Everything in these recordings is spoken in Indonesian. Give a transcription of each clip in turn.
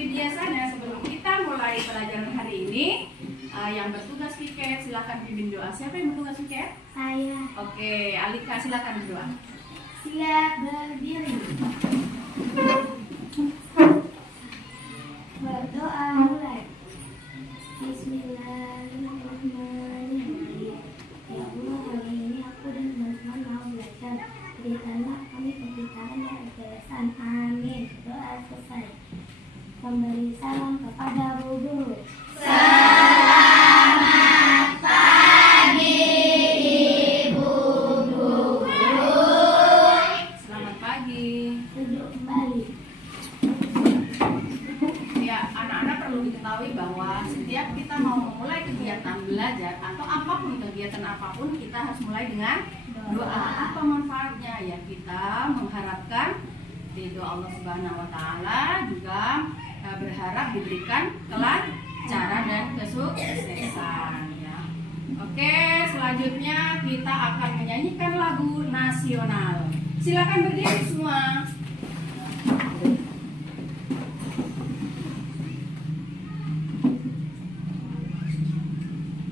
seperti biasanya sebelum kita mulai pelajaran hari ini, yang bertugas piket silakan pimpin doa. Siapa yang bertugas piket? Saya. Oke, Alika silakan berdoa. Siap berdiri. Berdoa mulai. Bismillahirrahmanirrahim. Ya Allah, hari ini aku dan teman-teman mau belajar. Berikanlah kami pemberitaan yang berkesan. Amin. Doa selesai. Memberi salam kepada guru. Selamat pagi Ibu Guru. Selamat pagi. Duduk kembali. Ya, anak-anak perlu diketahui bahwa setiap kita mau memulai kegiatan belajar atau apapun kegiatan apapun, kita harus mulai dengan doa. Apa manfaatnya? Ya, kita mengharapkan ridho Allah Subhanahu wa taala, juga berharap diberikan kelancaran dan kesuksesan ya. Oke, selanjutnya kita akan menyanyikan lagu nasional. Silakan berdiri semua.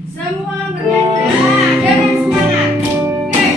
Semua bernyanyi dengan semangat. Oke.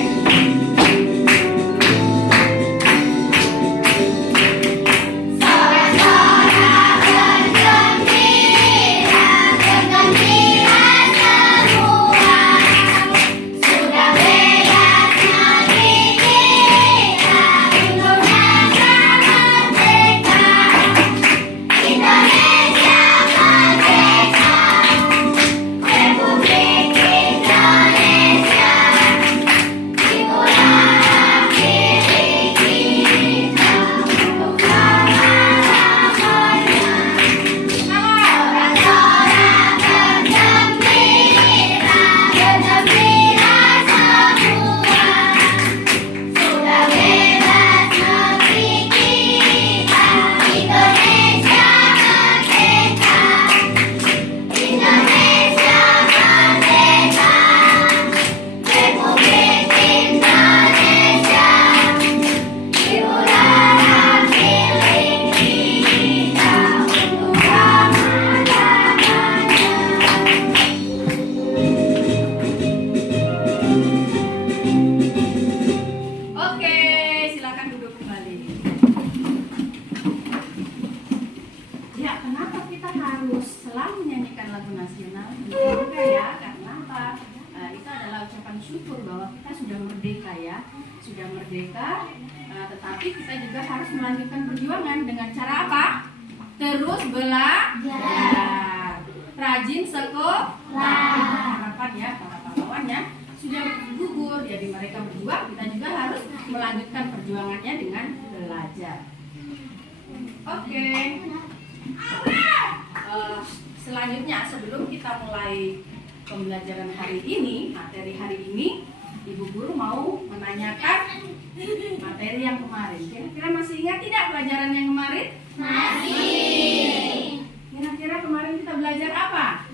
Oke, silakan duduk kembali. Ya, kenapa kita harus selalu menyanyikan lagu nasional? Juga ya, karena apa? Itu adalah ucapan syukur bahwa kita sudah merdeka ya, sudah merdeka. Tetapi kita juga harus melanjutkan perjuangan dengan cara apa? Terus belajar, rajin sekolah. Harapan ya para pahlawannya sudah gugur, jadi mereka berjuang, kita juga harus melanjutkan perjuangannya dengan belajar. Oke. Selanjutnya sebelum kita mulai pembelajaran hari ini, materi hari ini, Ibu Guru mau menanyakan materi yang kemarin. Kira-kira masih ingat tidak pelajaran yang kemarin? Masih. Kira-kira kemarin kita belajar apa?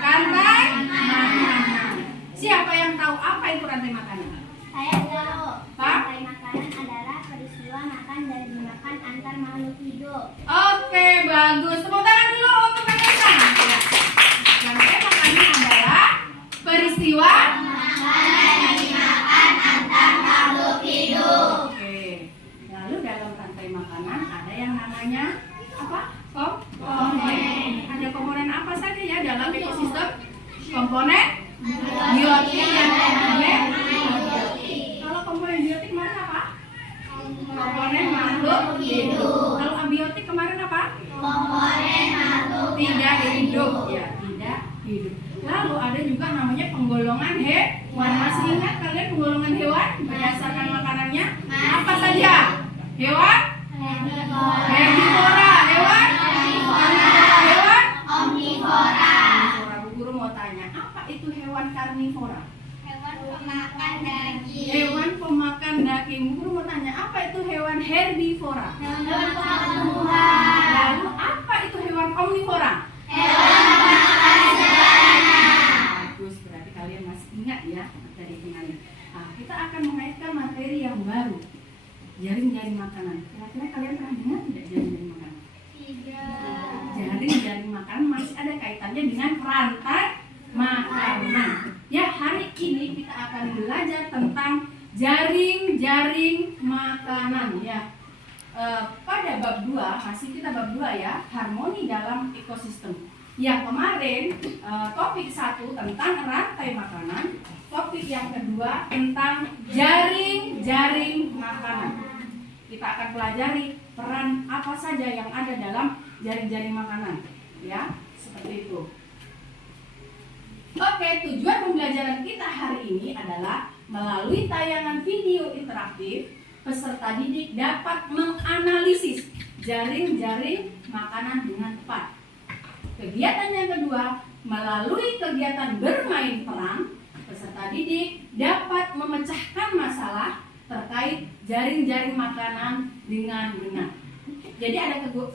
Rantai Makanan. Siapa yang tahu apa itu rantai makanan? Saya tahu. Pak? Rantai makanan adalah peristiwa makan dan dimakan antar makhluk hidup. Oke, bagus. Tepuk tangan dulu untuk Vanessa. Ya. Rantai makanan adalah peristiwa Oke. Lalu dalam rantai makanan ada yang namanya apa? Komponen. Ada komponen apa saja ya dalam ekosistem? Komponen biotik dan komponen abiotik. Kalau komponen biotik kemarin apa? Komponen makhluk hidup. Kalau abiotik kemarin apa? Tidak hidup ya, tidak hidup. Lalu ada juga namanya penggolongan hewan. Masih ingat kalian penggolongan hewan berdasarkan makanannya? Apa saja? Hewan herbivora, hewan omnivora. Bu Guru mau tanya, apa itu hewan karnivora? Hewan pemakan daging. Bu Guru mau tanya, apa itu hewan herbivora? Lalu apa itu hewan omnivora? Bagus, berarti kalian masih ingat ya materi kemarin. Kita akan mengaitkan materi yang baru, jaring-jaring makanan. Kira-kira kalian pernah dengar tidak jaring-jaring makanan ya. Pada bab 2, masih kita bab 2 ya, harmoni dalam ekosistem. Yang kemarin topik 1 tentang rantai makanan, topik yang kedua tentang jaring-jaring makanan. Kita akan pelajari peran apa saja yang ada dalam jaring-jaring makanan ya, seperti itu. Oke, tujuan pembelajaran kita hari ini adalah melalui tayangan video interaktif, peserta didik dapat menganalisis jaring-jaring makanan dengan tepat. Kegiatan yang kedua, melalui kegiatan bermain peran, peserta didik dapat memecahkan masalah terkait jaring-jaring makanan dengan benar. Jadi ada 2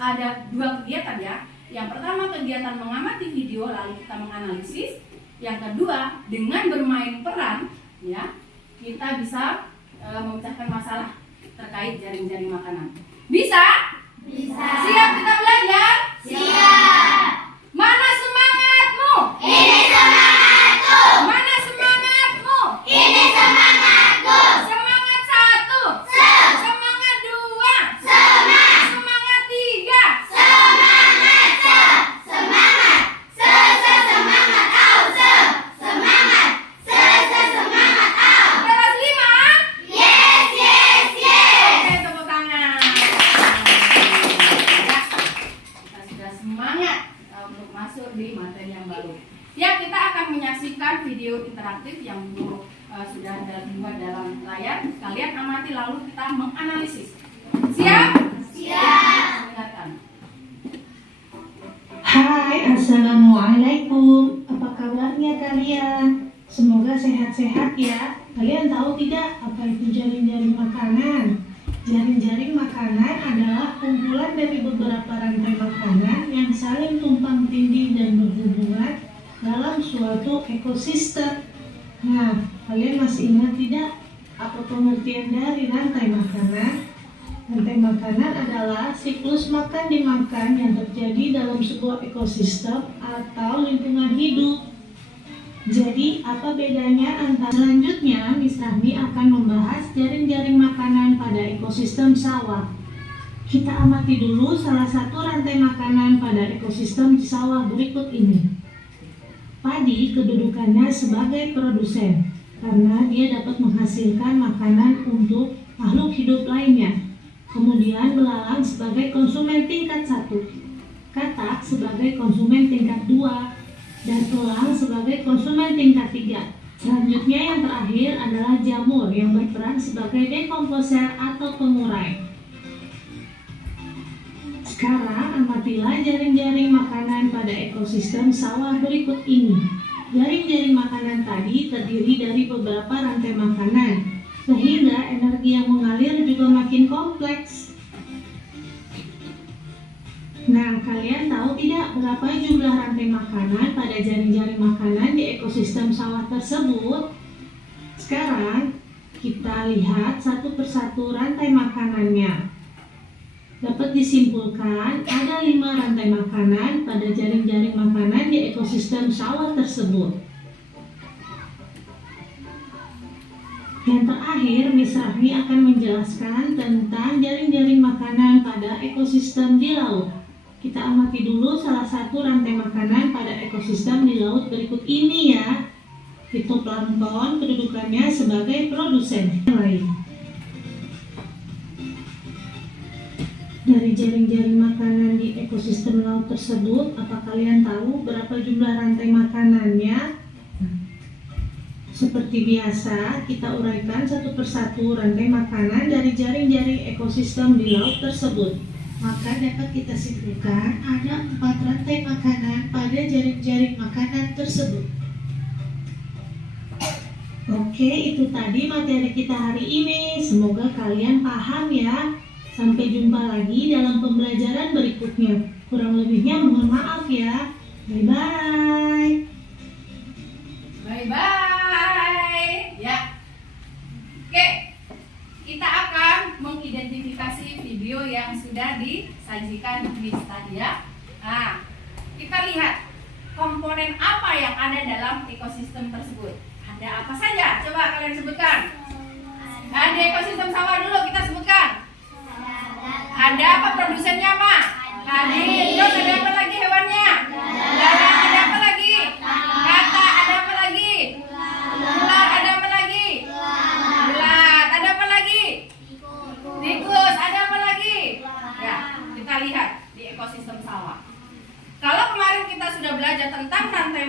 kegiatan ya. Yang pertama kegiatan mengamati video lalu kita menganalisis. Yang kedua dengan bermain peran ya, kita bisa memecahkan masalah terkait jaring-jaring makanan. Bisa? Bisa. Siap kita belajar? Siap. Mana semangatmu? Ini semangatku. Mana semangatmu? Ini semangatku. Semangat 1. Semangat 2. Semangat. Semangat 3. Semangat. Semangat. Semangat. Semangat. Semangat. Kelas 5? Yes, yes, yes. Oke, tepuk tangan. Ya, kita sudah semangat untuk masuk di materi yang baru. Ya, kita akan menyaksikan video interaktif yang sudah dibuat dalam layar. Kalian amati lalu kita menganalisis. Siap? Siap. Dengarkan. Hai, Assalamualaikum. Apa kabarnya kalian? Semoga sehat-sehat ya. Kalian tahu tidak apa itu jaring-jaring makanan? Jaring-jaring makanan adalah kumpulan dari beberapa rantai makanan yang saling tumpang tindih dan berhubungan dalam suatu ekosistem. Nah, kalian masih ingat tidak apa pengertian dari rantai makanan? Rantai makanan adalah siklus makan dimakan yang terjadi dalam sebuah ekosistem atau lingkungan hidup. Jadi, apa bedanya antara selanjutnya, Miss Rahmi akan membahas jaring-jaring makanan pada ekosistem sawah. Kita amati dulu salah satu rantai makanan pada ekosistem di sawah berikut ini. Padi kedudukannya sebagai produsen karena dia dapat menghasilkan makanan untuk makhluk hidup lainnya. Kemudian belalang sebagai konsumen tingkat 1, katak sebagai konsumen tingkat 2, dan elang sebagai konsumen tingkat 3. Selanjutnya yang terakhir adalah jamur yang berperan sebagai dekomposer atau pengurai. Sekarang amatilah jaring-jaring makanan pada ekosistem sawah berikut ini. Jaring-jaring makanan tadi terdiri dari beberapa rantai makanan, sehingga energi yang mengalir juga makin kompleks. Nah, kalian tahu tidak berapa jumlah rantai makanan pada jaring-jaring makanan di ekosistem sawah tersebut? Sekarang, kita lihat satu persatu rantai makanannya. Dapat disimpulkan ada 5 rantai makanan pada jaring-jaring makanan di ekosistem sawah tersebut. Yang terakhir, Miss Rahmi akan menjelaskan tentang jaring-jaring makanan pada ekosistem di laut. Kita amati dulu salah satu rantai makanan pada ekosistem di laut berikut ini ya. Fitoplankton kedudukannya sebagai produsen lain. Dari jaring-jaring makanan di ekosistem laut tersebut, apa kalian tahu berapa jumlah rantai makanannya? Seperti biasa, kita uraikan satu persatu rantai makanan dari jaring-jaring ekosistem di laut tersebut. Maka dapat kita simpulkan ada 4 rantai makanan pada jaring-jaring makanan tersebut. Oke, itu tadi materi kita hari ini. Semoga kalian paham ya. Sampai jumpa lagi dalam pembelajaran berikutnya. Kurang lebihnya mohon maaf ya. Bye-bye. Bye-bye. Ya. Oke. Kita akan mengidentifikasi video yang sudah disajikan di tadi ya. Nah, kita lihat komponen apa yang ada dalam ekosistem tersebut. Ada apa saja? Coba kalian sebutkan. Di ekosistem sawah dulu kita sebutkan. Ada apa produsennya apa? Tadi. Terus ada apa lagi hewannya? Belalang. Ada apa lagi? Kata. Ada apa lagi? Ular. Ada apa lagi? Ular. Ada apa lagi? Tikus. Ada apa lagi? Ya, kita lihat di ekosistem sawah. Kalau kemarin kita sudah belajar tentang rantai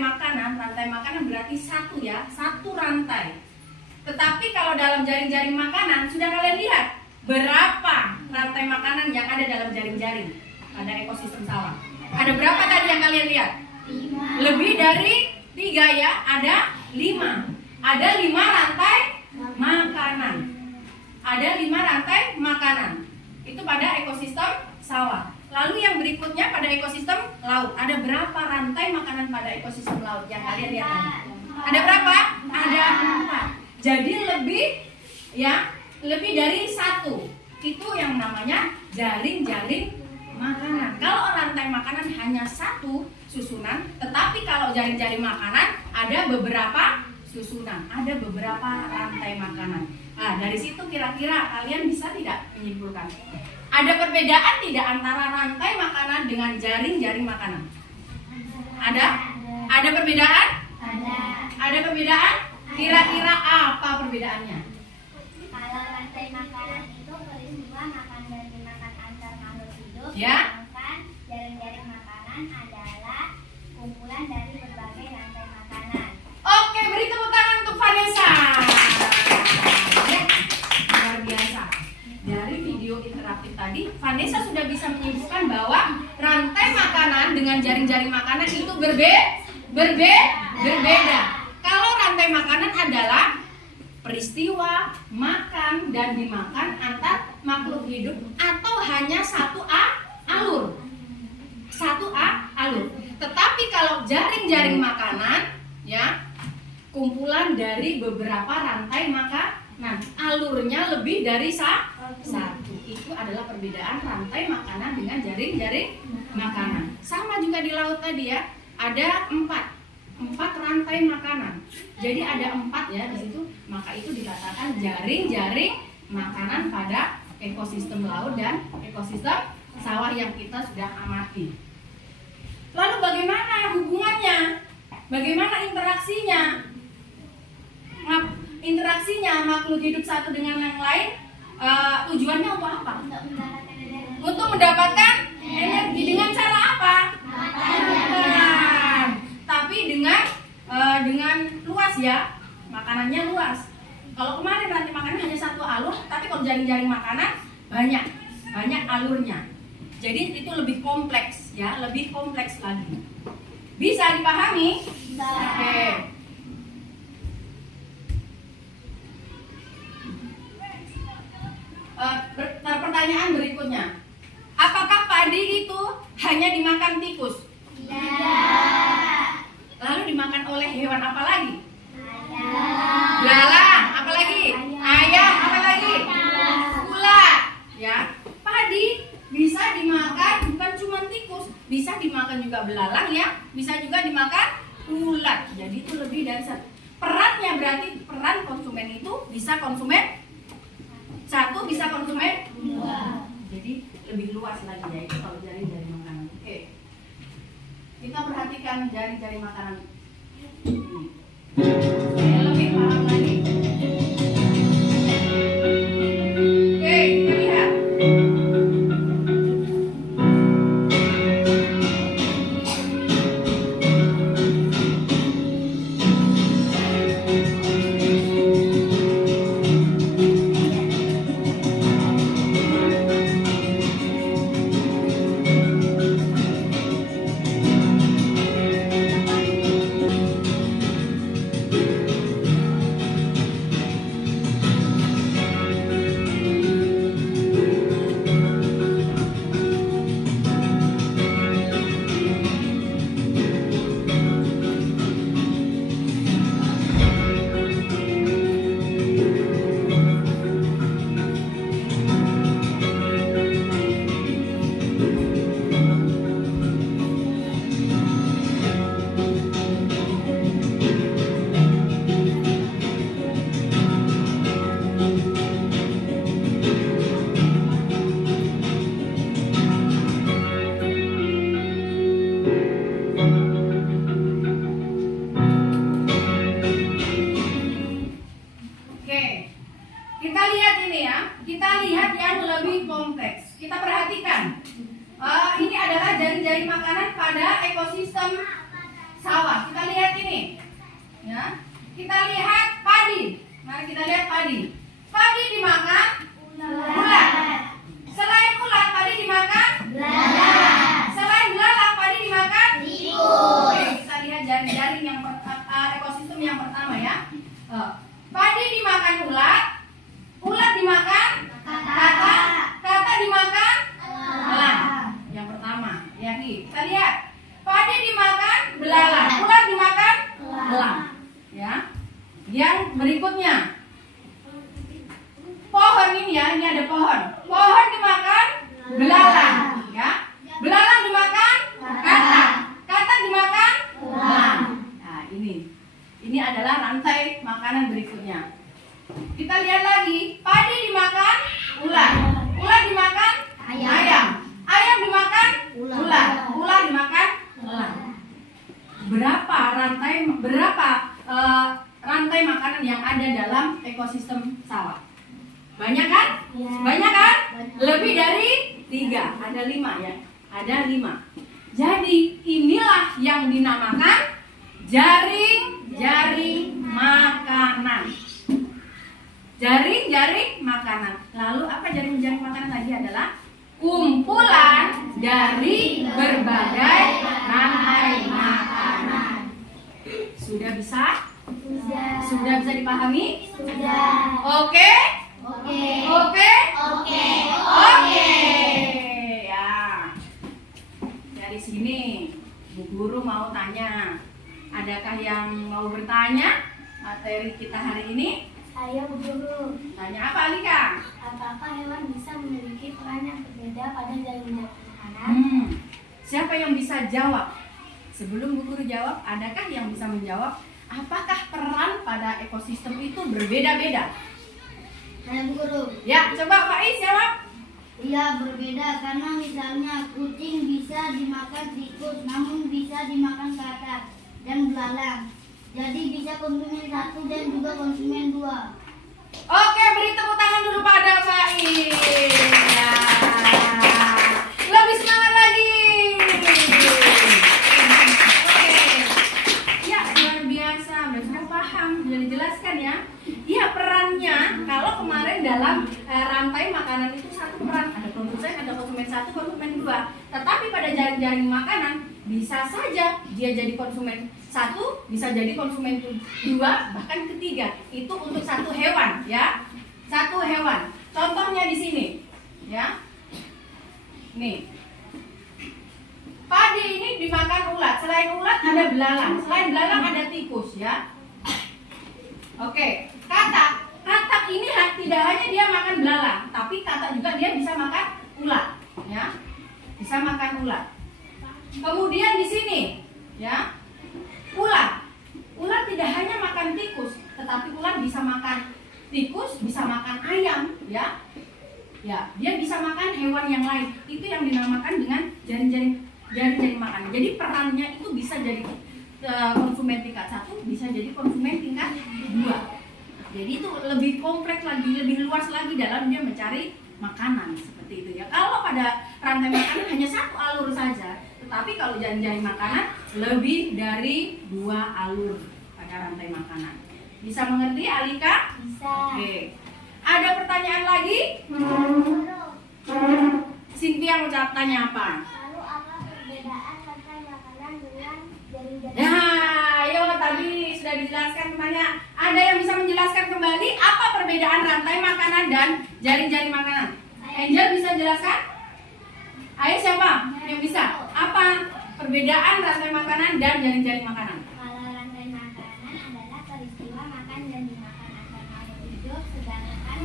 makanan berarti satu ya, satu rantai. Tetapi kalau dalam jaring-jaring makanan, sudah kalian lihat berapa rantai makanan yang ada dalam jaring-jaring pada ekosistem sawah? Ada berapa tadi yang kalian lihat? 5. Lebih dari 3 ya, ada 5. Ada 5 rantai makanan. Ada 5 rantai makanan. Itu pada ekosistem sawah. Lalu yang berikutnya pada ekosistem laut. Ada berapa rantai makanan pada ekosistem laut yang kalian lihat tadi? Ada berapa? Ada 4. Jadi lebih dari 1. Itu yang namanya jaring-jaring makanan. Kalau rantai makanan hanya 1 susunan, tetapi kalau jaring-jaring makanan ada beberapa susunan, ada beberapa rantai makanan. Nah, dari situ kira-kira kalian bisa tidak menyimpulkan? Ada perbedaan tidak antara rantai makanan dengan jaring-jaring makanan? Ada? Ada perbedaan? Ada perbedaan? Kira-kira apa perbedaannya? Kalau rantai makanan itu peristiwa makan dan dimakan antar makhluk hidup, Ya. sedangkan jaring-jaring makanan adalah kumpulan dari berbagai rantai makanan. Oke, beri tepuk tangan untuk Vanessa. Ya, luar biasa. Dari video interaktif tadi, Vanessa sudah bisa menyimpulkan bahwa rantai makanan dengan jaring-jaring makanan itu berbeda. Kalau rantai makanan adalah peristiwa makan dan dimakan antar makhluk hidup atau hanya satu alur. Tetapi kalau jaring-jaring makanan ya, kumpulan dari beberapa rantai makanan, alurnya lebih dari satu. Itu adalah perbedaan rantai makanan dengan jaring-jaring makanan. Sama juga di laut tadi ya, ada 4 rantai makanan. Jadi ada 4 ya di situ, maka itu dikatakan jaring-jaring makanan pada ekosistem laut dan ekosistem sawah yang kita sudah amati. Lalu bagaimana hubungannya? Bagaimana interaksinya? Interaksinya makhluk hidup satu dengan yang lain, tujuannya untuk apa? Untuk mendapatkan energi. Dengan cara apa? Makan. Tapi dengan luas ya, makanannya luas. Kalau kemarin rantai makanan hanya 1 alur, tapi kalau jaring-jaring makanan banyak alurnya. Jadi itu lebih kompleks ya, lebih kompleks lagi. Bisa dipahami? Bisa. Oke. Pertanyaan berikutnya, apakah padi itu hanya dimakan tikus? Tidak. Lalu dimakan oleh hewan apa lagi? Ayam. Belalang, apa lagi? Ayam, apa lagi? Ulat. Ya, padi bisa dimakan bukan cuma tikus, bisa dimakan juga belalang ya, bisa juga dimakan ulat. Jadi itu lebih dari 1. Perannya berarti peran konsumen itu bisa konsumen 1, bisa konsumen 2. Jadi lebih luas lagi ya, itu kalau jaring-jaring makanan. Oke. Kita perhatikan jaring-jaring makanan ini. Saya lebih paham lagi. Oke, kita lihat. jaring makanan pada ekosistem sawah. Kita lihat ini, ya. Kita lihat padi. Mari kita lihat padi. Padi dimakan ulat. Selain ulat, padi dimakan belalang. Selain belalang, padi dimakan Tikus. Oke, kita lihat jaring-jaring yang ekosistem yang pertama ya. Padi dimakan ulat, ulat dimakan kata dimakan elang. Yang pertama, ya nih. Kita lihat. Padi dimakan belalang, ulat dimakan elang. Ya. Yang berikutnya. Pohon ini ya, ini ada pohon. Pohon dimakan belalang, ya. Belalang dimakan kata dimakan elang. Nah, ini adalah rantai makanan berikutnya. Kita lihat lagi, padi dimakan ulat, ulat dimakan ayam, ayam dimakan ulat, ulat dimakan elang. Berapa rantai makanan yang ada dalam ekosistem sawah? Banyak kan? Ya. Banyak kan? Banyak. Lebih dari 3, ada 5 ya. Ada 5. Jadi inilah yang dinamakan jaring-jaring makanan. Jaring-jaring makanan. Lalu apa jaring-jaring makanan tadi adalah kumpulan dari berbagai rantai makanan. Sudah bisa? Sudah bisa dipahami? Sudah. Oke? Oke. Oke? Oke. Oke. Ya. Dari sini Bu Guru mau tanya. Adakah yang mau bertanya materi kita hari ini? Ayo Bu Guru, Tanya apa, Alika? apakah hewan bisa memiliki peran yang berbeda pada jaring-jaring makanan? Siapa yang bisa jawab? Sebelum Bu Guru jawab, adakah yang bisa menjawab apakah peran pada ekosistem itu berbeda-beda? Saya Bu Guru. Ya, coba Faiz jawab. Iya, berbeda karena misalnya kucing bisa dimakan tikus, namun bisa dimakan katak dan belalang. Jadi bisa konsumen 1 dan juga konsumen 2. Oke, beri tepuk tangan dulu pada Faiz. Ya. Lebih semangat lagi. Oke. Ya, luar biasa. Sudah paham, sudah dijelaskan ya. Iya, perannya kalau kemarin dalam rantai makanan itu satu peran, ada produsen, ada konsumen 1, konsumen 2. Tetapi pada jaring-jaring makanan bisa saja dia jadi konsumen 1, bisa jadi konsumen 2, bahkan ketiga. Itu untuk satu hewan, ya. Satu hewan. Contohnya di sini, ya. Nih. Padi ini dimakan ulat. Selain ulat ada belalang. Selain belalang ada tikus, ya. Oke. Katak ini tidak hanya dia makan belalang, tapi katak juga dia bisa makan ulat, ya. Bisa makan ulat. Kemudian di sini, ya. Ulat tidak hanya makan tikus, tetapi ulat bisa makan tikus, bisa makan ayam, ya. Ya, dia bisa makan hewan yang lain. Itu yang dinamakan dengan jaring-jaring makanan. Jadi perannya itu bisa jadi konsumen tingkat 1, bisa jadi konsumen tingkat 2. Jadi itu lebih kompleks lagi, lebih luas lagi dalam dia mencari makanan seperti itu ya. Kalau pada rantai makanan hanya satu alur saja, tetapi kalau jaring-jaring makanan lebih dari 2 alur pada rantai makanan. Bisa mengerti, Alika? Bisa. Oke. Ada pertanyaan lagi? Cynthia mau tanya apa? Lalu apa perbedaan rantai makanan dengan jaring-jaring? Ya, ayo tadi sudah dijelaskan semuanya. Ada yang bisa menjelaskan kembali apa perbedaan rantai makanan dan jaring-jaring makanan? Angel bisa jelaskan? Ayo siapa yang bisa? Apa perbedaan rantai makanan dan jaring-jaring makanan? Kalau rantai makanan adalah peristiwa makan dan dimakan antar makhluk hidup, sedangkan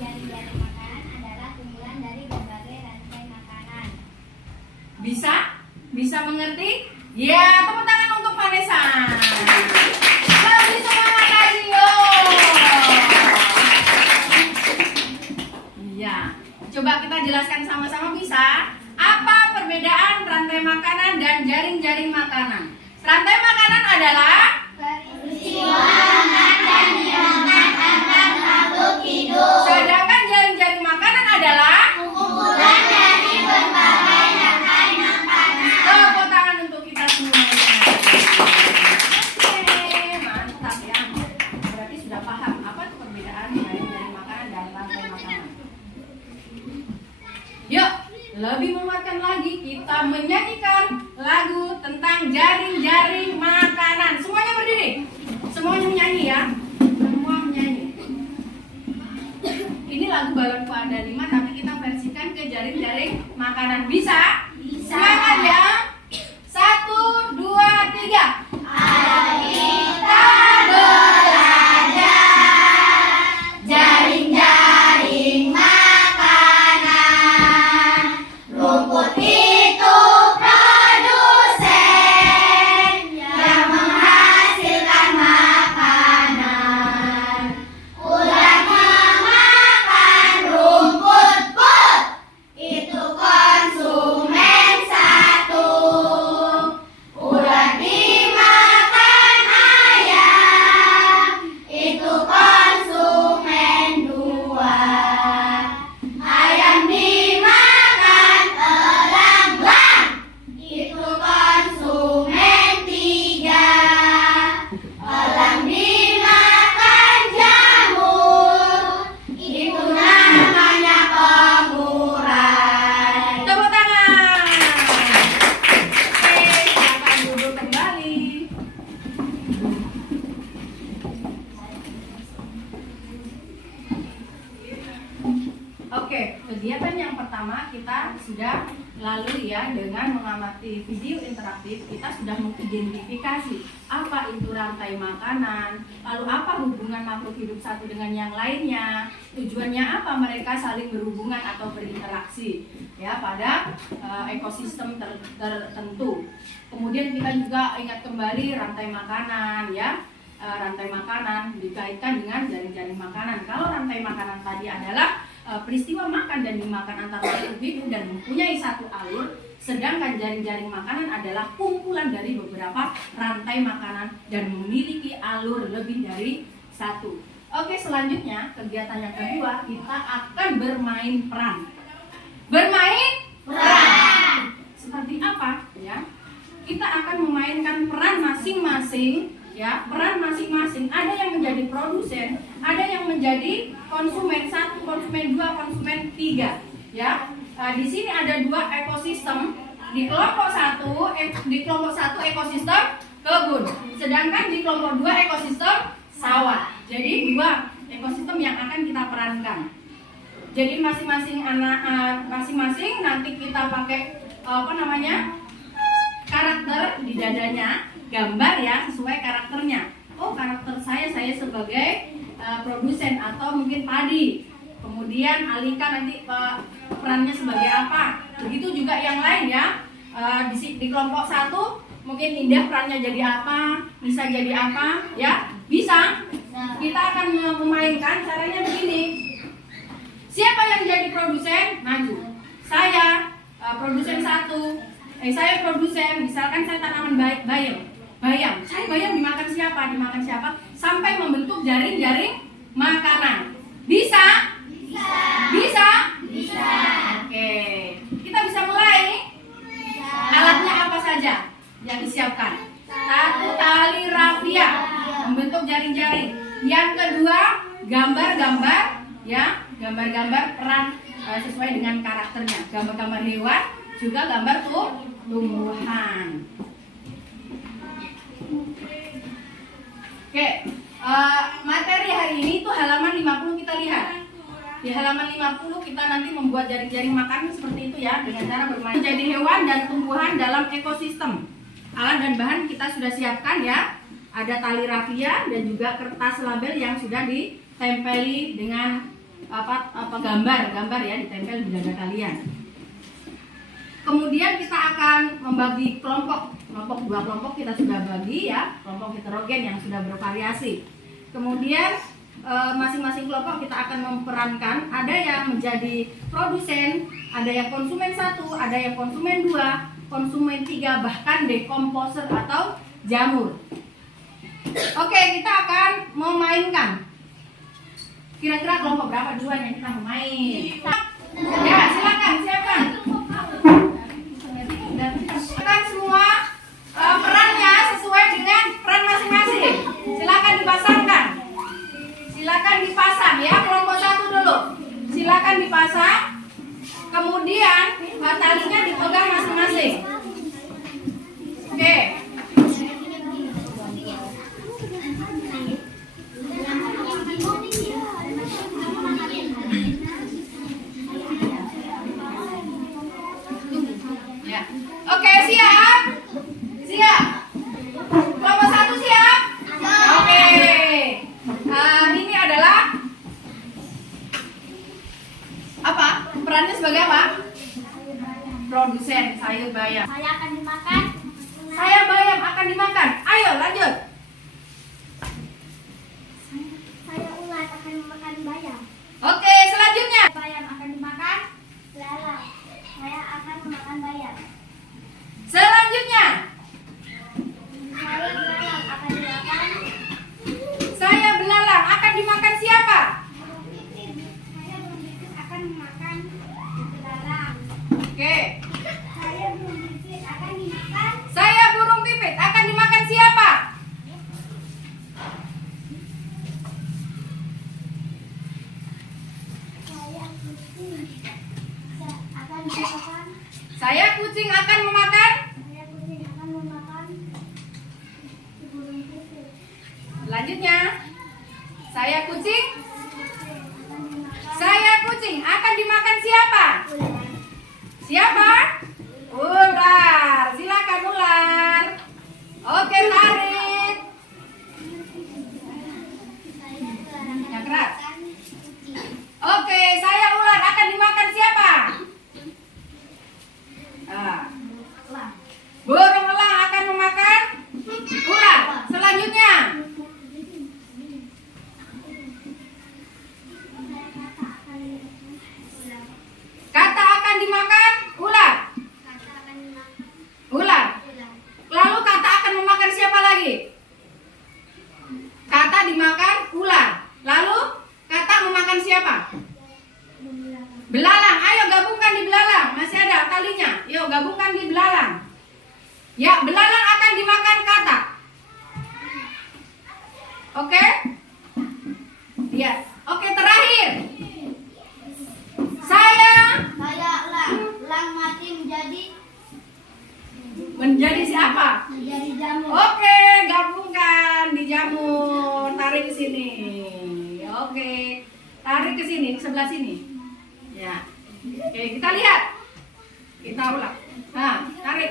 jaring-jaring makanan adalah kumpulan dari berbagai rantai makanan. Bisa? Bisa mengerti? Ya, tepuk tangan untuk Vanessa. Lebih semangat lagi, yo. Iya. Coba kita jelaskan sama-sama bisa. Apa perbedaan rantai makanan dan jaring-jaring makanan? Rantai makanan adalah Peristiwa makan dan dimakan antar makhluk hidup. sedangkan jaring-jaring makanan adalah Kumpulan dari berbagai rantai makanan. lanjutkan lagi, kita menyanyikan lagu tentang jaring-jaring makanan. Semuanya berdiri, semuanya menyanyi ya, semua menyanyi. Ini lagu Balonku Ada 5, tapi kita versikan ke jaring-jaring makanan. Bisa? Bisa. Semangat ya. 1, 2, 3. Ada kita belajar jaring-jaring makanan. Rumput itu produsen yang menghasilkan makanan. Ulat memakan rumput put, itu konsumen satu. Ulat dimakan ayam, itu konsumen dua. Ayam dimakan elang-elang, itu konsumen tiga. Elang dimakan jamur, itu namanya pengurai. Tepuk tangan. Oke, silakan duduk kembali. Oke, kegiatan yang pertama kita sudah lalui ya dengan mengamati video interaktif. Kita sudah mengidentifikasi apa itu rantai makanan, lalu apa hubungan makhluk hidup satu dengan yang lainnya, tujuannya apa mereka saling berhubungan atau berinteraksi ya pada ekosistem tertentu. Kemudian kita juga ingat kembali rantai makanan ya. Rantai makanan dikaitkan dengan jaring-jaring makanan. Kalau rantai makanan tadi adalah peristiwa makan dan dimakan antar makhluk hidup dan mempunyai satu alur, sedangkan jaring-jaring makanan adalah kumpulan dari beberapa rantai makanan dan memiliki alur lebih dari satu. Oke, selanjutnya kegiatan yang kedua, kita akan bermain peran. Bermain peran seperti apa ya? Kita akan memainkan peran masing-masing ya, peran masing-masing. Ada yang menjadi produsen, ada yang menjadi konsumen 1, konsumen 2, konsumen 3 ya. Di sini ada 2 ekosistem. Di kelompok 1 ekosistem kebun, sedangkan di kelompok 2 ekosistem sawah. Jadi 2 ekosistem yang akan kita perankan. Jadi masing-masing masing-masing nanti kita pakai karakter di dadanya, gambar ya sesuai karakternya. Oh, karakter saya sebagai produsen atau mungkin padi. Kemudian Alika nanti perannya sebagai apa. Begitu juga yang lain ya. Di kelompok 1 mungkin Indah perannya jadi apa, Nisa jadi apa ya. Bisa. Kita akan memainkan caranya begini. Siapa yang jadi produsen? Maju. Saya produsen 1. Saya produsen, misalkan saya tanaman bayam. Saya bayam dimakan siapa, sampai membentuk jaring-jaring makanan. Bisa? Bisa? Oke. Kita bisa mulai. Alatnya apa saja yang disiapkan? 1, tali rafia membentuk jaring-jaring. Yang kedua, gambar-gambar ya, gambar-gambar peran sesuai dengan karakternya. Gambar-gambar hewan, juga gambar tumbuhan. Oke, materi hari ini tuh halaman 50 kita lihat. Di halaman 50 kita nanti membuat jaring-jaring makanan seperti itu ya, dengan cara bermain jadi hewan dan tumbuhan dalam ekosistem. Alat dan bahan kita sudah siapkan ya. Ada tali rafia dan juga kertas label yang sudah ditempeli dengan gambar ya, ditempel di dada kalian. Kemudian kita akan membagi kelompok 2 kelompok kita sudah bagi ya, kelompok heterogen yang sudah bervariasi. Kemudian masing-masing kelompok kita akan memperankan, ada yang menjadi produsen, ada yang konsumen 1, ada yang konsumen 2, konsumen 3, bahkan dekomposer atau jamur. Oke, kita akan memainkan. Kira-kira kelompok berapa duluan yang kita main? Ya, silakan siapkan. Silakan semua perannya sesuai dengan peran masing-masing. Silakan dipasangkan. Silakan dipasang ya, kelompok 1 dulu. Silakan dipasang. Kemudian talinya Ya. Oke, siap? Siap? Kelompok 1 siap? Oke. Ini adalah apa? Perannya sebagai apa? Produsen sayur bayam. Saya akan dimakan. Saya bayam akan dimakan. Ayo lanjut. Saya ulat akan memakan bayam. Oke, selanjutnya. Bayam akan dimakan. Lalat. Saya akan memakan bayam. Selanjutnya. Saya belalang akan dimakan. Saya belalang akan dimakan siapa? Saya berpikir akan memakan belalang. Oke. Saya berpikir akan dimakan. Saya burung pipit akan dimakan siapa? Saya kucing akan dimakan. Saya kucing akan memakan. Saya kucing akan memakan burung pipit. Selanjutnya. Saya kucing. Akan dimakan Saya kucing akan dimakan siapa? ular. Siapa? Ular. Silakan ular. Oke, tarik. Yang keras. Oke, saya ular akan dimakan siapa? Burung elang akan memakan ular. Selanjutnya. Kata akan dimakan ular. Ular. Lalu kata akan memakan siapa lagi? Kata dimakan ular. Lalu kata memakan siapa? Belalang. Ayo gabungkan di belalang. Masih ada kalinya. Yuk gabungkan di belalang. Ya, belalang akan dimakan kata. Oke? Ya. Oke, terakhir. Saya elang mati menjadi siapa? menjadi jamur. Oke, gabungkan di jamur. Tarik ke sini. Oke. Tarik ke sini, sebelah sini. Ya. Oke, kita lihat. Kita ulang. Nah, tarik.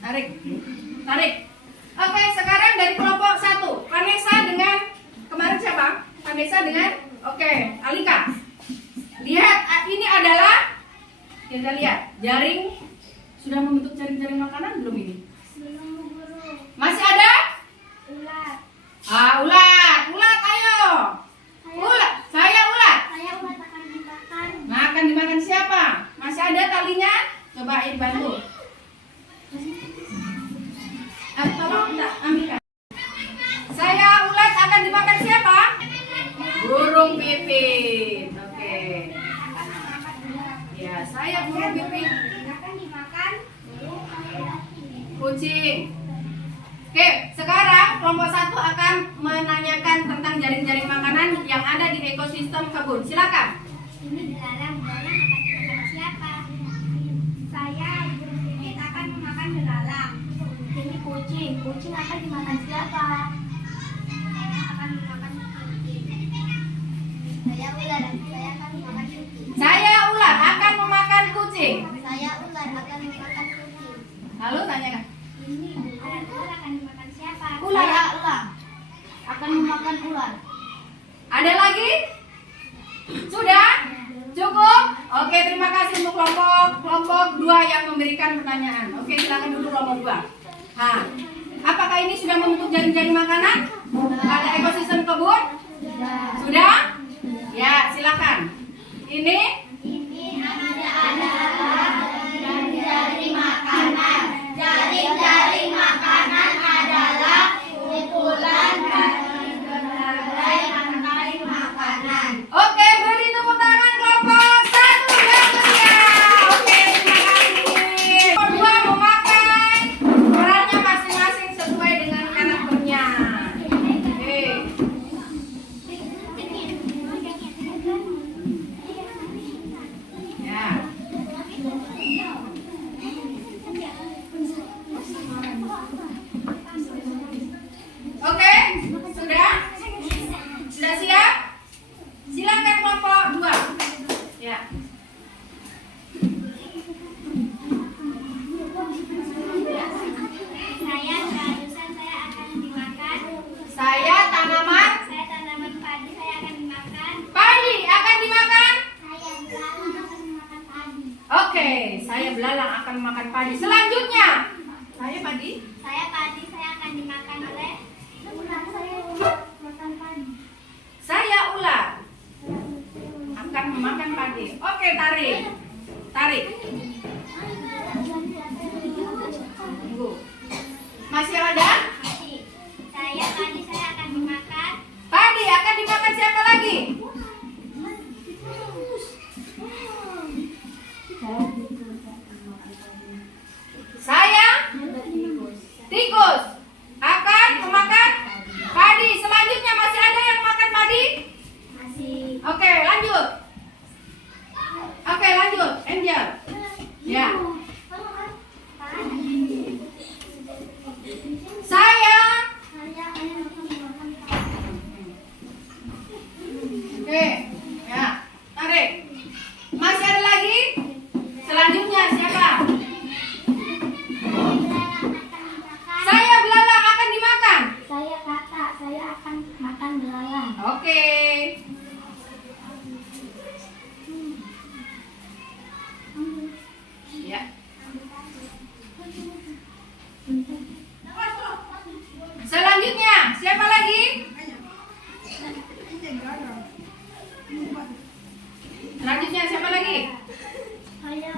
Tarik. Tarik. Oke, sekarang dari kelompok 1. Vanessa dengan kemarin siapa? Vanessa dengan Alika. Lihat, ini adalah kita lihat jaring. Sudah membentuk jaring-jaring makanan belum ini? Belum, guru. Masih ada? Ulat. Ulat. Ulat, ayo. Ulat. Saya ulat. Saya ulat akan dimakan. Nah, akan dimakan siapa? Masih ada talinya? Coba bantu. Tolong minta ambilkan. Saya ulat akan dimakan siapa? Burung pipit. Oke. Ya, saya burung pipit. Akan dimakan. Kucing. Oke, sekarang kelompok 1 akan menanyakan tentang jaring-jaring makanan yang ada di ekosistem kebun. Silakan. Ini belalang akan dimakan siapa? Saya burung pipit akan memakan belalang. Ini kucing akan dimakan siapa? Saya akan memakan kucing. Saya ular akan memakan kucing. Saya ular akan memakan kucing. Saya ular akan memakan kucing. Lalu tanyakan. Ini ular akan dimakan siapa? Ular. Saya elang akan memakan ular. Ada lagi? Sudah? Cukup? Oke, terima kasih untuk kelompok 2 yang memberikan pertanyaan. Oke, silakan duduk kelompok 2. Nah, apakah ini sudah membentuk jaring-jaring makanan pada ekosistem kebun? Sudah? Ya, silakan. Ini Jaring makanan. Jaring makanan adalah kumpulan dari berbagai rantai makanan. oke, beri tepuk tangan kelompok 1 yang mulia. Oke, terima kasih. Kelompok 2 memakai perannya masing-masing sesuai dengan karakternya. Oke. Ya. saya belalang akan memakan padi. Selanjutnya, saya padi. Saya padi, saya akan dimakan oleh ular. Saya ular makan padi. Saya ular akan memakan padi. Oke, tarik. Tarik. Tunggu. Masih ada? Saya padi, saya akan dimakan. Padi akan dimakan siapa lagi? Saya tikus akan memakan padi. Selanjutnya masih ada yang makan padi? Masih. Oke, lanjut. Oke, lanjut. Angel. Ya. Saya. Oke. Ya. Tarik. Masih ada lagi? Selanjutnya siapa? Saya belalang akan dimakan. Saya kata, saya akan makan belalang. Oke. Ya. Selanjutnya, siapa lagi? Selanjutnya siapa lagi? Saya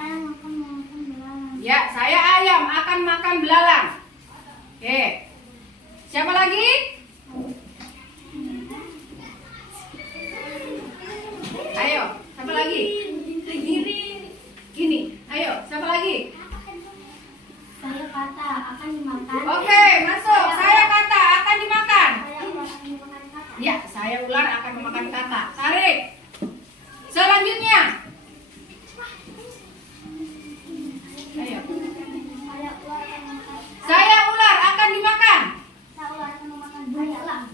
ayam akan makan belalang. Ya, saya ayam akan makan belalang. Oke. Siapa lagi? Ayo, siapa lagi? Gini. Ayo, siapa lagi? Saya kata akan dimakan. Oke, masuk. Saya kata akan dimakan. Saya ular akan dimakan kata. Ya, saya ular akan memakan kata. Tarik. Selanjutnya. Ayo. Saya ular akan memakan. Saya ular akan dimakan. Saya ular akan memakan belalang.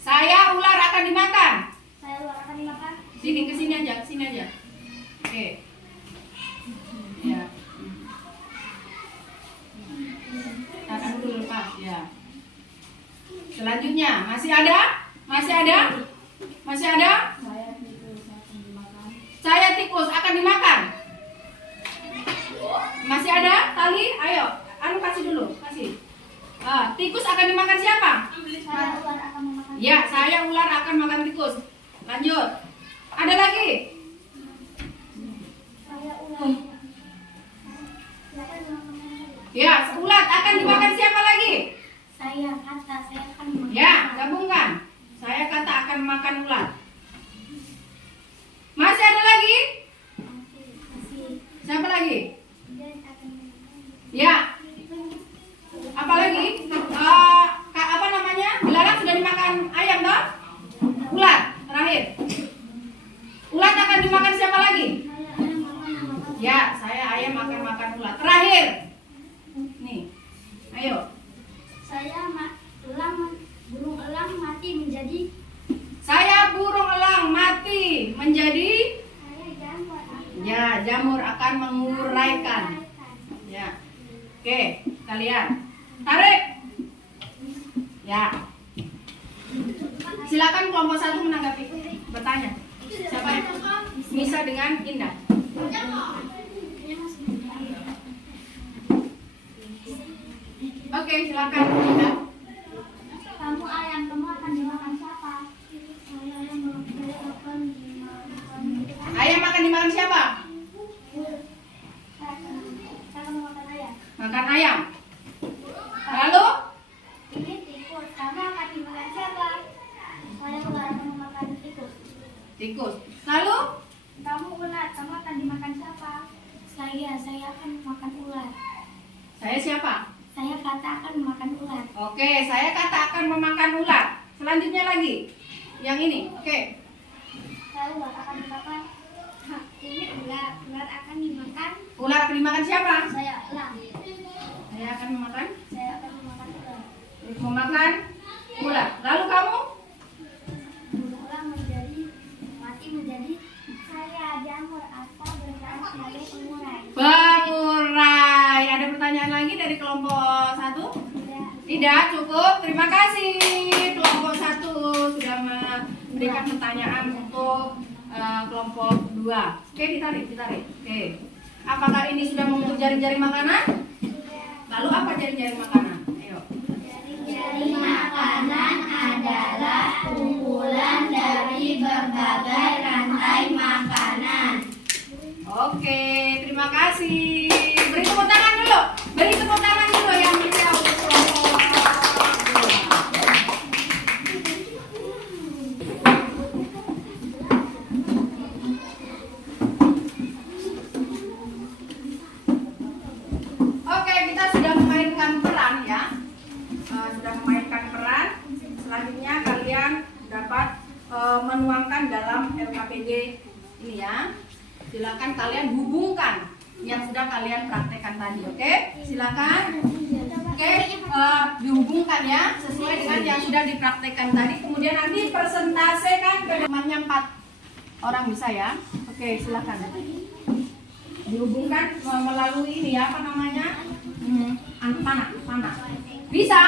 Saya ular akan dimakan. Saya ular akan dimakan. Sini, ke sini aja, ke sini aja. Oke. Ya. Tahan dulu lepas, ya. Selanjutnya, masih ada? Masih ada? Masih ada? Saya tikus akan dimakan. Masih ada? Tali? Ayo, anu kasih dulu, kasih. Tikus akan dimakan siapa? Saya ular akan memakan. Ya, saya ular akan makan tikus. Lanjut. Ada lagi? Saya ular. Ya, ulat akan dimakan siapa lagi? Saya kata, saya akan makan. Ya, gabungkan. Saya kata akan makan ulat. Masih ada lagi? Masih. Siapa lagi? Dan akan makan. Ya. Apa lagi? Apa namanya? Belalang sudah dimakan ayam, toh? Ulat, terakhir. Ulat akan dimakan siapa lagi? Saya ayam akan makan. Ya, saya ayam akan makan ulat. Terakhir. Nih. Ayo. Saya burung elang mati menjadi. Saya burung elang mati menjadi. Saya jamur akan. Ya, jamur akan menguraikan. Ya. Oke, kalian tarik. Ya. Silakan kelompok 1 menanggapi, bertanya. Siapa yang? Misa dengan Indah. Oke, silakan Indah. Kamu ayam, kamu akan dimakan siapa? Saya ayam, saya akan dimakan. Ayam akan dimakan siapa? Saya akan memakan ayam. Makan ayam. Lalu? Ini tikus, kamu akan dimakan siapa? Saya ular akan memakan tikus. Tikus. Lalu? Kamu ular, kamu akan dimakan siapa? Saya akan makan ular. Saya siapa? Saya kata akan memakan ular. Oke, saya kata akan memakan ular. Selanjutnya lagi. Yang ini. Oke. Saya ular akan dimakan. Ini ular, ular akan dimakan. Ular akan dimakan siapa? Saya elang. Saya akan memakan. Saya akan memakan ular. Memakan ular. Lalu kamu? Ular mati menjadi. Saya jamur atau berperan sebagai pengurai. Pengurai. Ada pertanyaan lagi dari kelompok 1? Tidak. Tidak, cukup. Terima kasih kelompok 1 sudah memberikan pertanyaan untuk kelompok kelompok 2. Oke, ditarik. Oke. Apakah ini sudah membentuk jaring-jaring makanan? Lalu apa jaring-jaring makanan? Ayo. Jaring makanan adalah kumpulan dari berbagai rantai makanan. Oke, terima kasih. Beri tepuk tangan dulu. Yang menjawab kelompok 2. Oke, kita sudah memainkan peran ya. Selanjutnya kalian dapat menuangkan dalam LKPD ini ya. Silakan kalian hubungkan yang sudah kalian praktekkan tadi, oke? Silakan. Oke, dihubungkan ya sesuai dengan yang sudah dipraktekkan tadi. Kemudian nanti presentasikan ke depannya 4 orang bisa ya. Oke, silakan. Dihubungkan melalui ini ya, apa namanya? Panah. Bisa?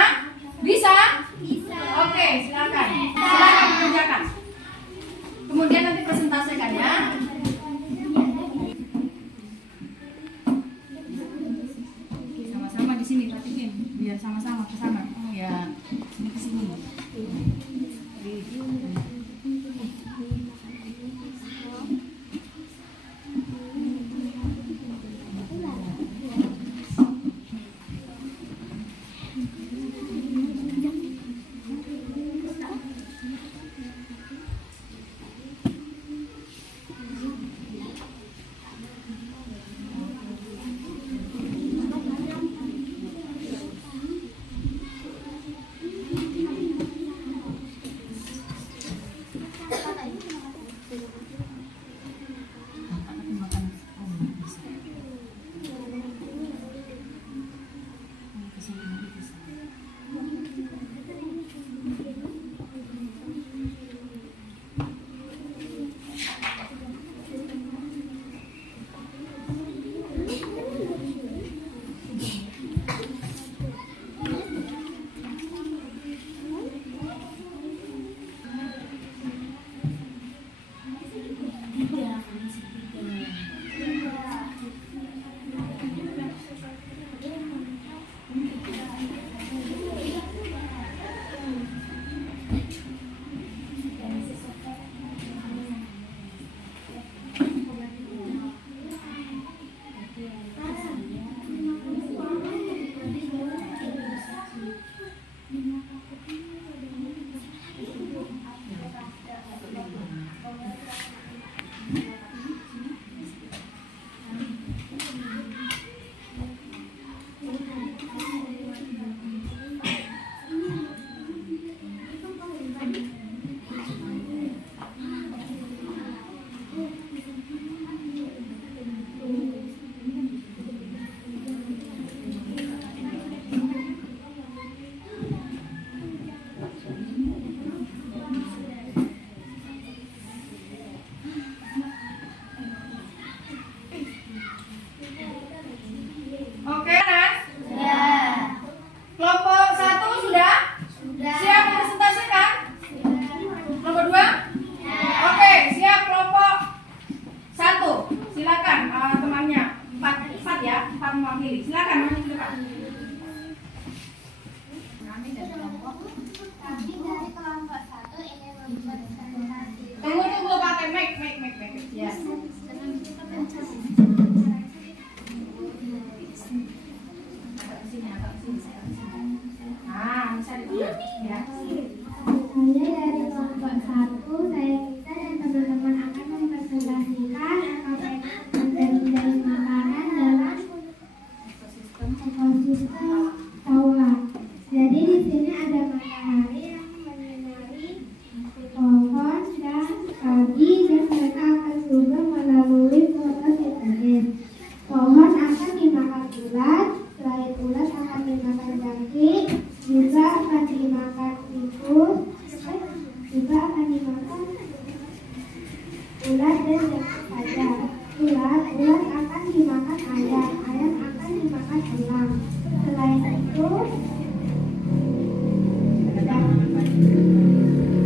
Oke, silakan kerjakan. Kemudian nanti presentasikan ya. Sama-sama di sini perhatiin, biar sama-sama ke sana. Ya, ini ke sini.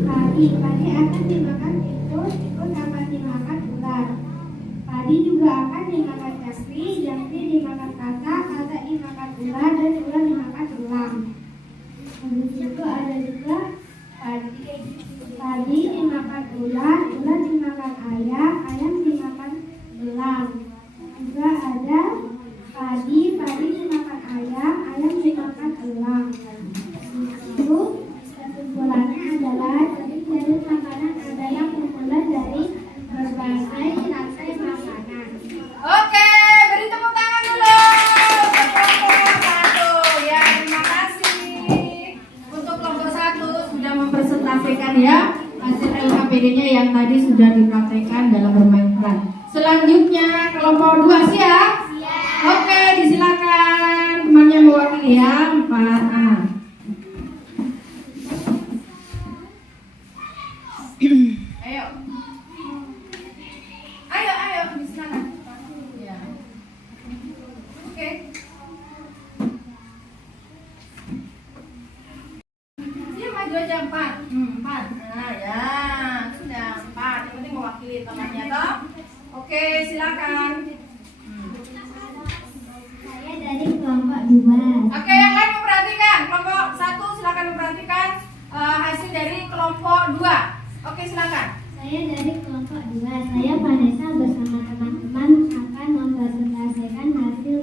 Padi akan dimakan tikus akan dimakan ular. Padi juga akan dimakan cakri, cakri dimakan katak, katak dimakan ular, dan ular dimakan elang. Habis itu ada juga padi dimakan ular, ular dimakan ayam, ayam dimakan elang. Juga ada padi dimakan ayam, ayam dimakan elang. Itu kesimpulannya adalah dari makanan adalah kumpulan dari berbagai rantai makanan. Oke, beri tepuk tangan dulu. Kelompok satu, ya terima kasih. Untuk kelompok satu sudah mempresentasikan ya hasil LKPD-nya yang tadi sudah dipraktekkan dalam bermain peran. Selanjutnya kelompok 2 siap? Oke, disilakan temannya mewakili ya 4A. Ayo. Ayo, disilakan. Ya. Oke. Dia maju aja 4. 4. Nah, ya. Sudah 4. Yang penting mewakili temannya toh. Oke, silakan. Saya dari kelompok 2. Oke, yang lain memperhatikan. Kelompok 1 silakan memperhatikan hasil dari kelompok 2. Oke, silakan. Saya dari kelompok 2. Saya Vanessa bersama teman-teman akan mempresentasikan hasil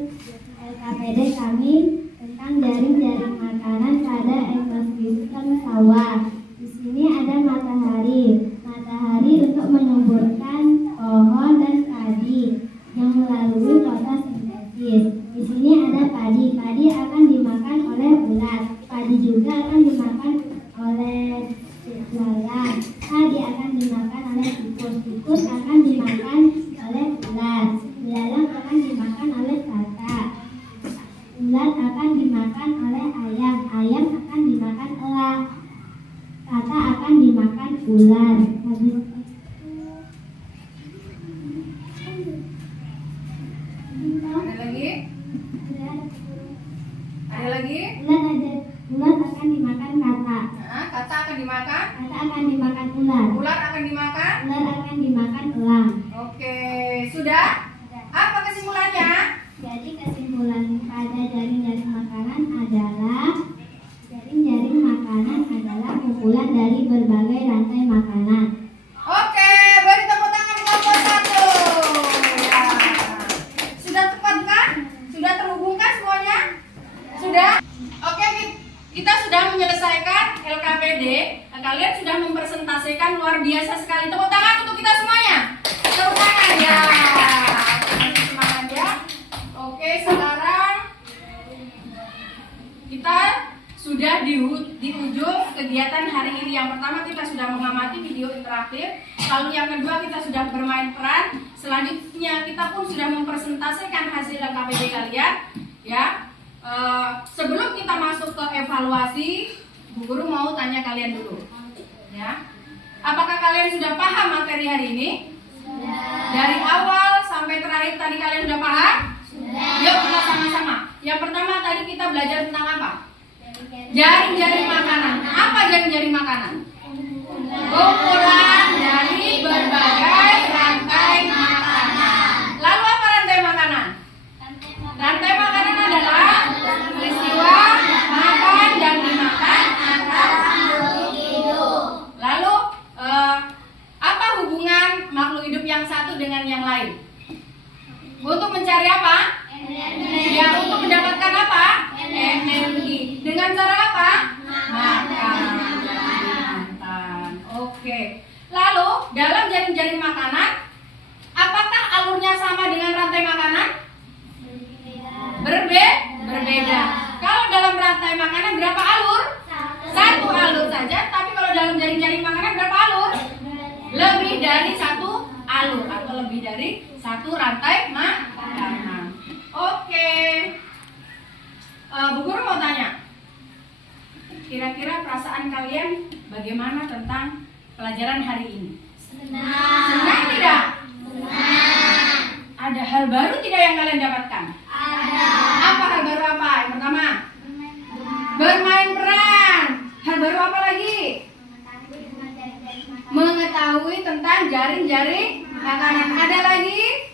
LKPD kami tentang jaring-jaring makanan pada ekosistem sawah. Di sini ada matahari. Matahari untuk menyuburkan pohon dan padi yang melalui fotosintesis. Di sini ada padi. Padi akan dimakan oleh ular. Padi juga akan dimakan oleh belalang. Padi akan dimakan oleh tikus. Tikus akan dimakan oleh ular. Belalang akan dimakan oleh katak. Ular akan dimakan oleh ayam. Ayam akan dimakan elang. Katak akan dimakan ular. Habis Ada lagi? Ada lagi? ular akan dimakan katak. Nah, kata akan dimakan. Katak akan dimakan ular. Ular akan dimakan. Ular akan dimakan elang. Oke, sudah? Apa kesimpulannya? Jadi kesimpulan pada jaring-jaring makanan adalah kumpulan dari berbagai rantai makanan. Oke, beri tepuk tangan kelompok 1. Ya. Sudah tepat kan? Sudah terhubungkan semuanya? Sudah? Oke, kita sudah menyelesaikan LKPD. Kalian sudah mempresentasikan luar biasa sekali. Tepuk tangan untuk kita semuanya. Tepuk tangan ya. Semangat ya. Oke, sekarang kita sudah di ujung kegiatan hari ini. Yang pertama kita sudah mengamati video interaktif, lalu yang kedua kita sudah bermain peran, selanjutnya kita pun sudah mempresentasikan hasil LKPD kalian ya. Sebelum kita masuk ke evaluasi, Bu Guru mau tanya kalian dulu ya. Apakah kalian sudah paham materi hari ini? Dari awal sampai terakhir tadi kalian sudah paham? Yuk kita sama-sama. Yang pertama tadi kita belajar tentang apa? Jaring-jaring makanan. Apa jaring-jaring makanan? Kumpulan dari berbagai rantai makanan. Lalu apa rantai makanan? Rantai makanan adalah peristiwa makan dan dimakan antara makhluk hidup. Lalu apa hubungan makhluk hidup yang satu dengan yang lain? Untuk mencari apa? Energi. Ya, untuk mendapatkan apa? Energi. Dengan cara apa? Makan. Oke. Lalu dalam jaring-jaring makanan, apakah alurnya sama dengan rantai makanan? Berbeda. Kalau dalam rantai makanan berapa alur? Satu alur saja. Tapi kalau dalam jaring-jaring makanan berapa alur? Lebih dari satu alur atau lebih dari satu rantai makanan. Oke. Bu Guru mau tanya, kira-kira perasaan kalian bagaimana tentang pelajaran hari ini? Senang tidak? Senang. Ada hal baru tidak yang kalian dapatkan? Ada. Apa hal baru apa? Yang pertama, bermain peran. Hal baru apa lagi? Mengetahui tentang jaring-jaring makanan. Ada lagi?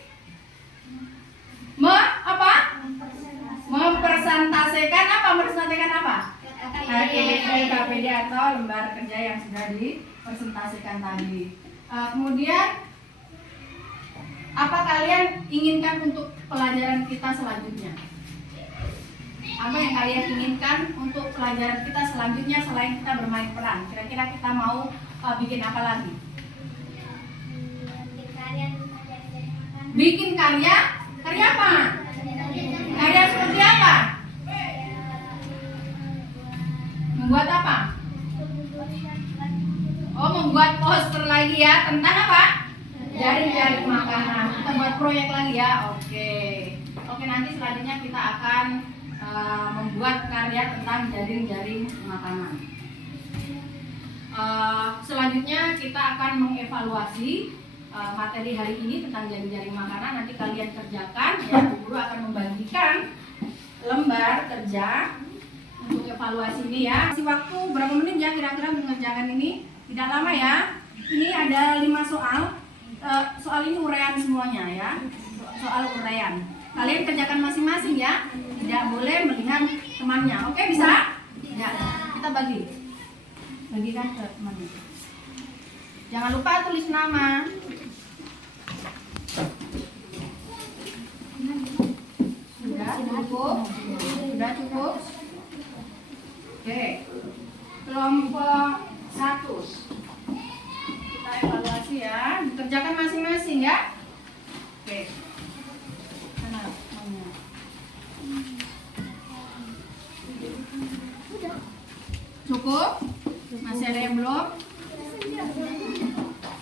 gelar kerja yang sudah dipresentasikan tadi. Kemudian apa kalian inginkan untuk pelajaran kita selanjutnya? Apa yang kalian inginkan untuk pelajaran kita selanjutnya selain kita bermain peran? Kira-kira kita mau bikin apa lagi? Bikin karya? Karya apa? Karya seperti apa? Membuat apa? Oh, membuat poster lagi ya. Tentang apa? Jaring-jaring makanan. Kita buat proyek lagi ya. Oke, nanti selanjutnya kita akan membuat karya tentang jaring-jaring makanan. Selanjutnya kita akan mengevaluasi materi hari ini tentang jaring-jaring makanan. Nanti kalian kerjakan ya. Guru akan membagikan lembar kerja untuk evaluasi ini ya. Kasih waktu berapa menit ya kira-kira mengerjakan ini? Tidak lama ya. Ini ada 5 soal. Soal ini uraian semuanya ya. Soal uraian. Kalian kerjakan masing-masing ya. Tidak boleh melihat temannya. Oke, bisa? Ya. Kita bagikan ke temannya. Jangan lupa tulis nama. Sudah cukup. Oke. Kelompok 1. Kita evaluasi ya. Dikerjakan masing-masing ya. Oke. Mana namanya? Cukup? Masih ada yang belum?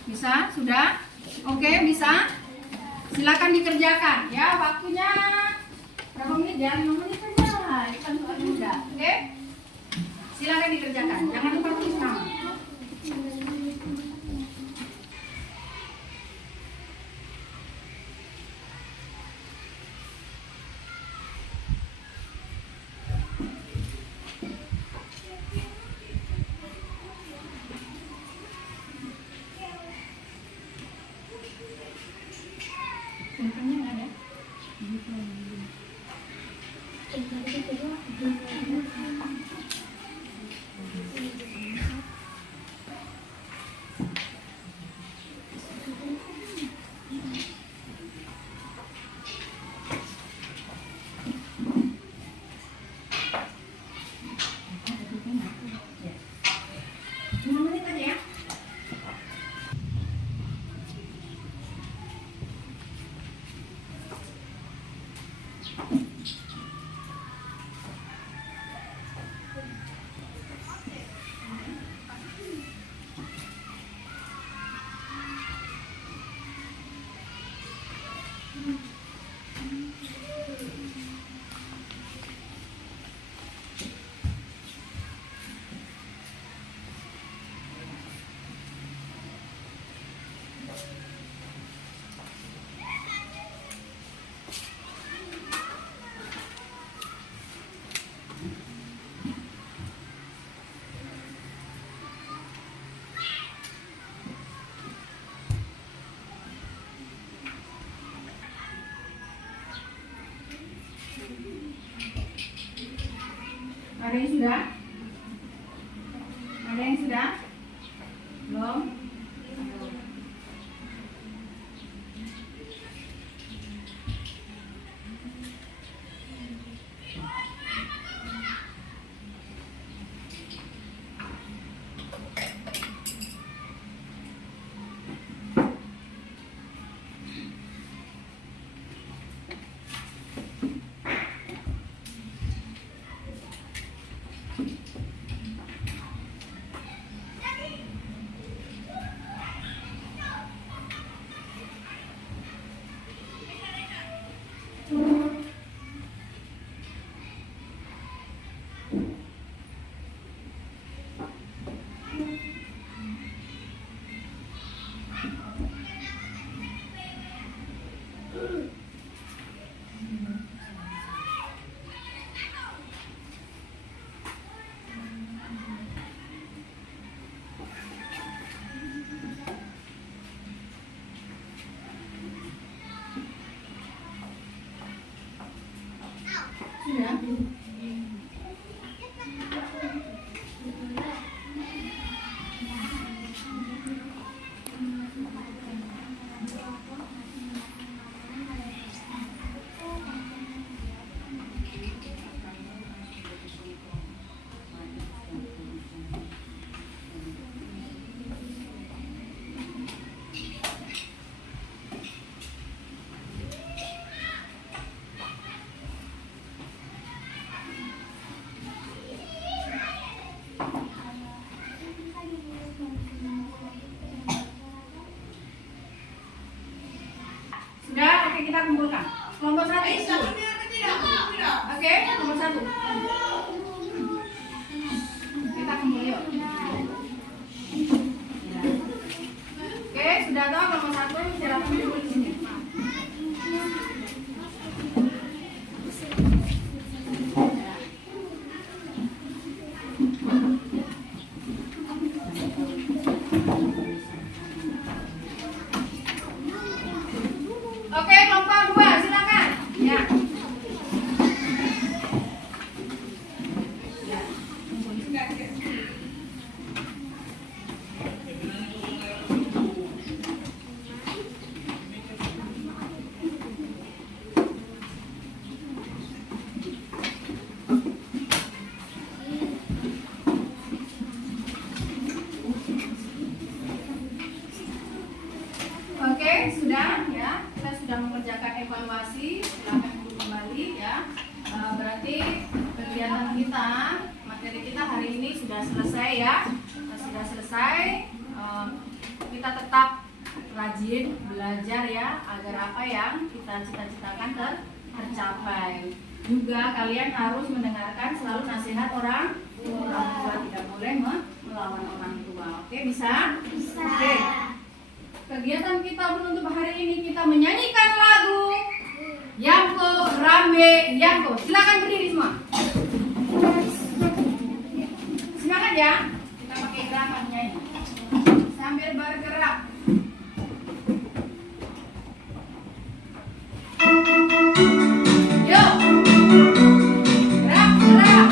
Bisa? Sudah? Oke, bisa? Silakan dikerjakan ya. Waktunya berapa menit ya? 5 menit saja. Kan sudah. Oke? Silakan dikerjakan. Jangan lupa tulis nama. Pulpennya nggak ada? Ada yang sudah? Ada yang sudah? Belum? Sudah? Oke, kita kumpulkan. Kelompok 1. Oke, nomor 1. Kita kumpul yuk. Oke, sudah tahu nomor 1, silakan kumpul di sini. Oke, kelompok 2, silakan. Ya. Oke, sudah ya. Kita sudah mengerjakan evaluasi. Silakan duduk kembali ya. Berarti kegiatan kita, materi kita hari ini sudah selesai ya. Sudah selesai. Kita tetap rajin belajar ya, agar apa yang kita cita-citakan tercapai. Juga kalian harus mendengarkan selalu nasihat orang tua, tidak boleh melawan orang tua. Oke, bisa? Bisa. Oke. Kegiatan kita untuk hari ini kita menyanyikan lagu Yangko Rame Yangko. Silakan berdiri semua. Semangat ya. Kita pakai gerakan menyanyi sambil bergerak. Yuk. Gerak, gerak.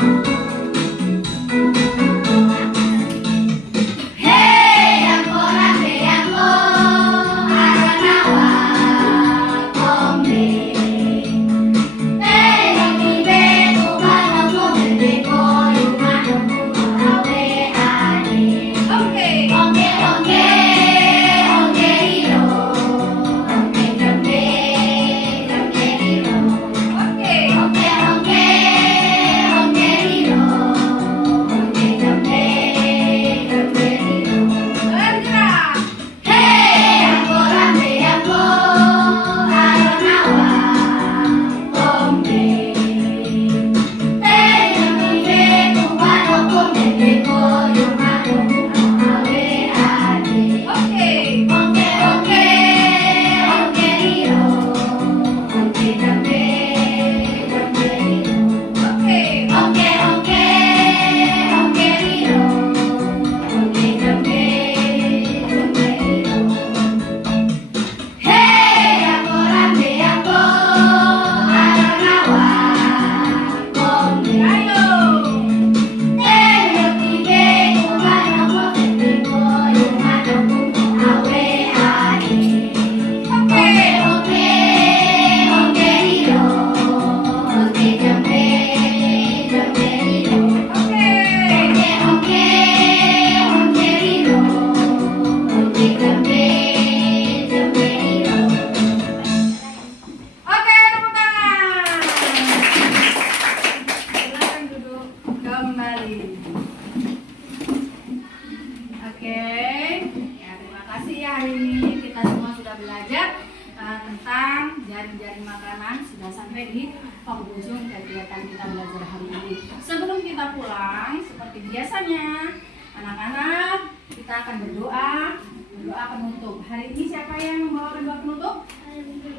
jaring-jaring makanan sudah sampai di penghujung kegiatan kita belajar hari ini. Sebelum kita pulang, seperti biasanya, anak-anak kita akan berdoa penutup. Hari ini siapa yang membawakan doa penutup?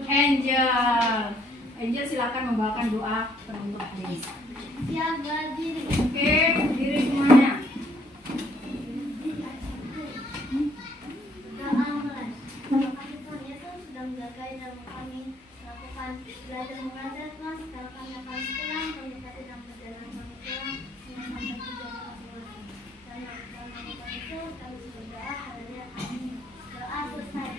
Angel. Angel silakan membawakan doa penutup hari ini. Siap, berdiri. Oke, berdiri semuanya. Doa mulai. Terima kasih Tuhan Yesus sudah menjaga dan kami melakukan belajar mengajar Tuhan. Sekarang kami akan pulang, kami sedang berjalan kami pulang dengan sampai tujuan masing-masing. Dan dalam nama itu kami berdoa, haleluya, amin. Doa selesai.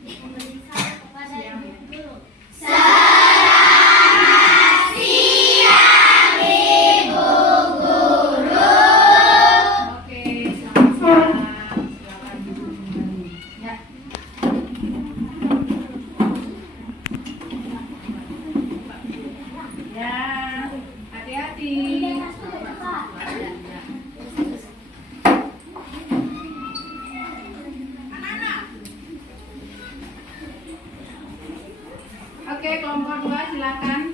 Memberi salam kepada ibu guru. silakan.